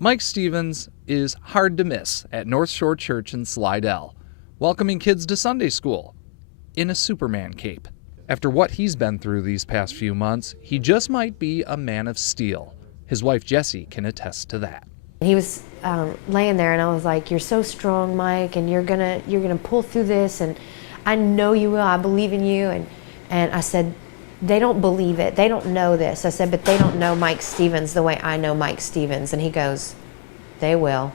Mike Stevens is hard to miss at North Shore Church in Slidell, welcoming kids to Sunday school in a Superman cape. After what he's been through these past few months, he just might be a man of steel. His wife Jessie can attest to that. He was laying there, and I was like, "You're so strong, Mike, and you're gonna pull through this, and I know you will. I believe in you." And I said, "They don't believe it. They don't know this." I said, "But they don't know Mike Stevens the way I know Mike Stevens." And he goes, "They will."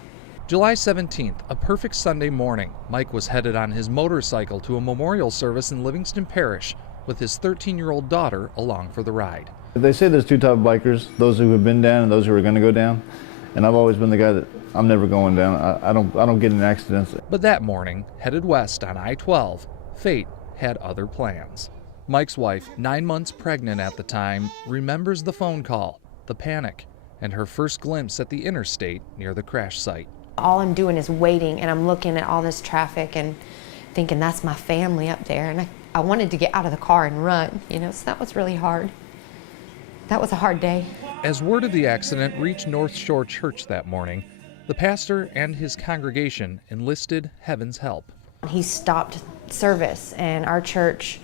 July 17th, a perfect Sunday morning, Mike was headed on his motorcycle to a memorial service in Livingston Parish with his 13-year-old daughter along for the ride. They say there's two types of bikers, those who have been down and those who are going to go down. And I've always been the guy that I'm never going down. I don't get in accidents. But that morning, headed west on I-12, fate had other plans. Mike's wife, 9 months pregnant at the time, remembers the phone call, the panic, and her first glimpse at the interstate near the crash site. All I'm doing is waiting, and I'm looking at all this traffic and thinking that's my family up there. And I wanted to get out of the car and run, so that was really hard. That was a hard day. As word of the accident reached North Shore Church that morning, the pastor and his congregation enlisted heaven's help. He stopped service, and our church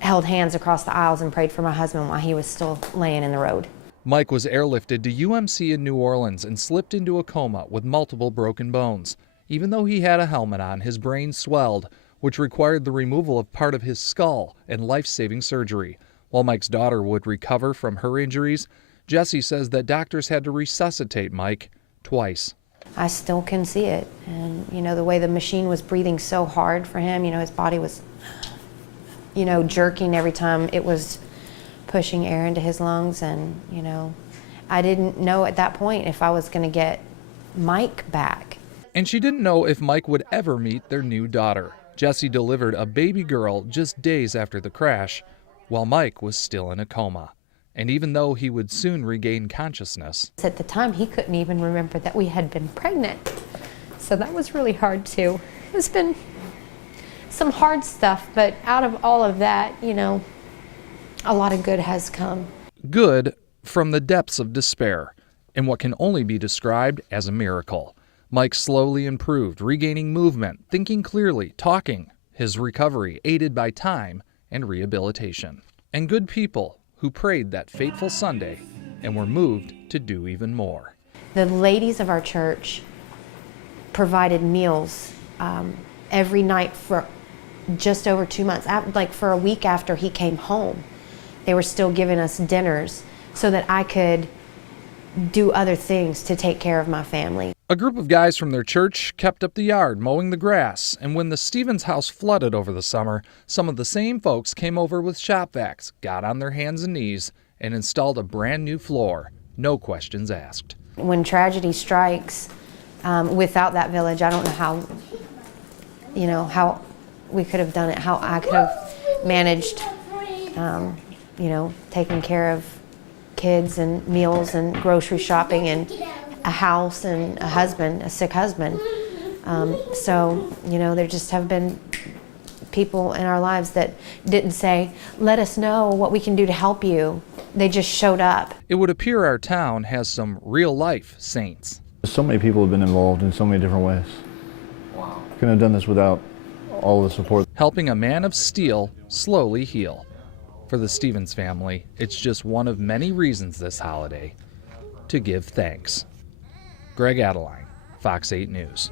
held hands across the aisles and prayed for my husband while he was still laying in the road. Mike was airlifted to UMC in New Orleans and slipped into a coma with multiple broken bones. Even though he had a helmet on, his brain swelled, which required the removal of part of his skull and life-saving surgery. While Mike's daughter would recover from her injuries, Jessie says that doctors had to resuscitate Mike twice. I still can see it. And, the way the machine was breathing so hard for him, his body was, jerking every time it was pushing air into his lungs. And, I didn't know at that point if I was going to get Mike back. And she didn't know if Mike would ever meet their new daughter. Jessie delivered a baby girl just days after the crash, while Mike was still in a coma. And even though he would soon regain consciousness, at the time he couldn't even remember that we had been pregnant. So that was really hard too. It's been some hard stuff, but out of all of that, a lot of good has come. Good from the depths of despair, and what can only be described as a miracle. Mike slowly improved, regaining movement, thinking clearly, talking, his recovery aided by time and rehabilitation. And good people who prayed that fateful Sunday and were moved to do even more. The ladies of our church provided meals every night for just over 2 months. Like for a week after he came home, they were still giving us dinners so that I could do other things to take care of my family. A group of guys from their church kept up the yard, mowing the grass, and when the Stevens house flooded over the summer, some of the same folks came over with shop vacs, got on their hands and knees, and installed a brand new floor, no questions asked. When tragedy strikes, without that village, I don't know how we could have done it, how I could have managed, taking care of kids and meals and grocery shopping and a house and a husband, a sick husband. There just have been people in our lives that didn't say, "Let us know what we can do to help you." They just showed up. It would appear our town has some real-life saints. So many people have been involved in so many different ways. Wow. Couldn't have done this without all the support. Helping a man of steel slowly heal. For the Stevens family, it's just one of many reasons this holiday to give thanks. Greg Adeline, Fox 8 News.